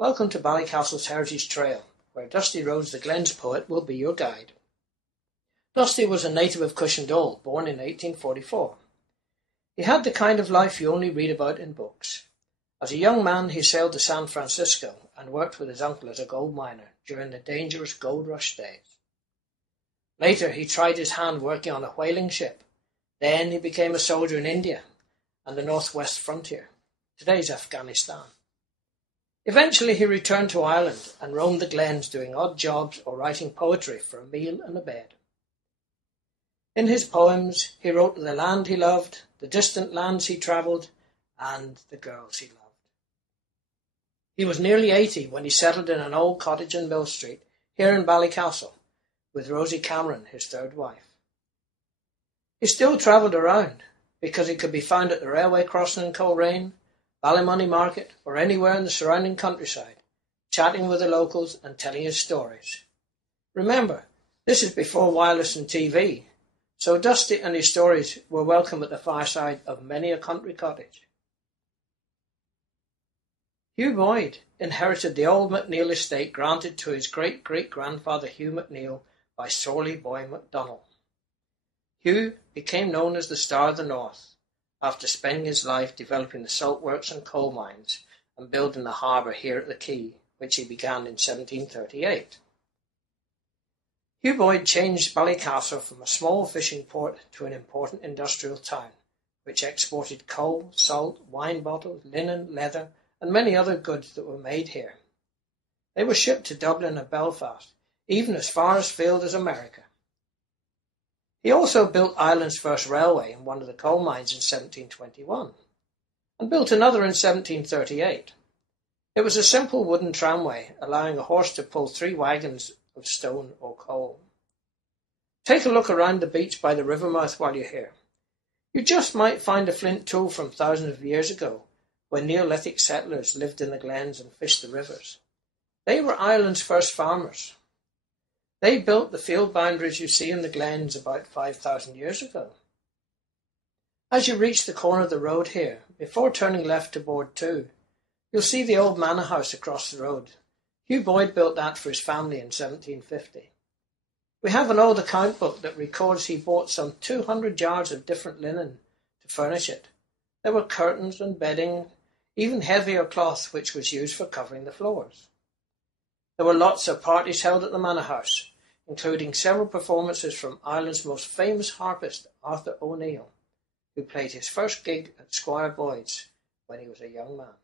Welcome to Ballycastle's Heritage Trail, where Dusty Rhodes the Glens poet will be your guide. Dusty was a native of Cushendall, born in 1844. He had the kind of life you only read about in books. As a young man, he sailed to San Francisco and worked with his uncle as a gold miner during the dangerous gold rush days. Later, he tried his hand working on a whaling ship. Then he became a soldier in India and the northwest frontier, today's Afghanistan. Eventually he returned to Ireland and roamed the glens doing odd jobs or writing poetry for a meal and a bed. In his poems he wrote of the land he loved, the distant lands he travelled, and the girls he loved. He was nearly 80 when he settled in an old cottage in Mill Street, here in Ballycastle, with Rosie Cameron, his third wife. He still travelled around because he could be found at the railway crossing in Coleraine, Ballymoney Market, or anywhere in the surrounding countryside, chatting with the locals and telling his stories. Remember, this is before wireless and TV, so Dusty and his stories were welcome at the fireside of many a country cottage. Hugh Boyd inherited the old McNeill estate granted to his great-great-grandfather Hugh McNeill by Sorley Boy MacDonald. Hugh became known as the Star of the North, after spending his life developing the salt works and coal mines and building the harbour here at the quay, which he began in 1738. Hugh Boyd changed Ballycastle from a small fishing port to an important industrial town, which exported coal, salt, wine bottles, linen, leather, and many other goods that were made here. They were shipped to Dublin and Belfast, even as far afield as America. He also built Ireland's first railway in one of the coal mines in 1721, and built another in 1738. It was a simple wooden tramway, allowing a horse to pull 3 wagons of stone or coal. Take a look around the beach by the river mouth while you're here. You just might find a flint tool from thousands of years ago, when Neolithic settlers lived in the glens and fished the rivers. They were Ireland's first farmers. They built the field boundaries you see in the glens about 5,000 years ago. As you reach the corner of the road here, before turning left to Board 2, you'll see the old manor house across the road. Hugh Boyd built that for his family in 1750. We have an old account book that records he bought some 200 yards of different linen to furnish it. There were curtains and bedding, even heavier cloth which was used for covering the floors. There were lots of parties held at the manor house, including several performances from Ireland's most famous harpist, Arthur O'Neill, who played his first gig at Squire Boyd's when he was a young man.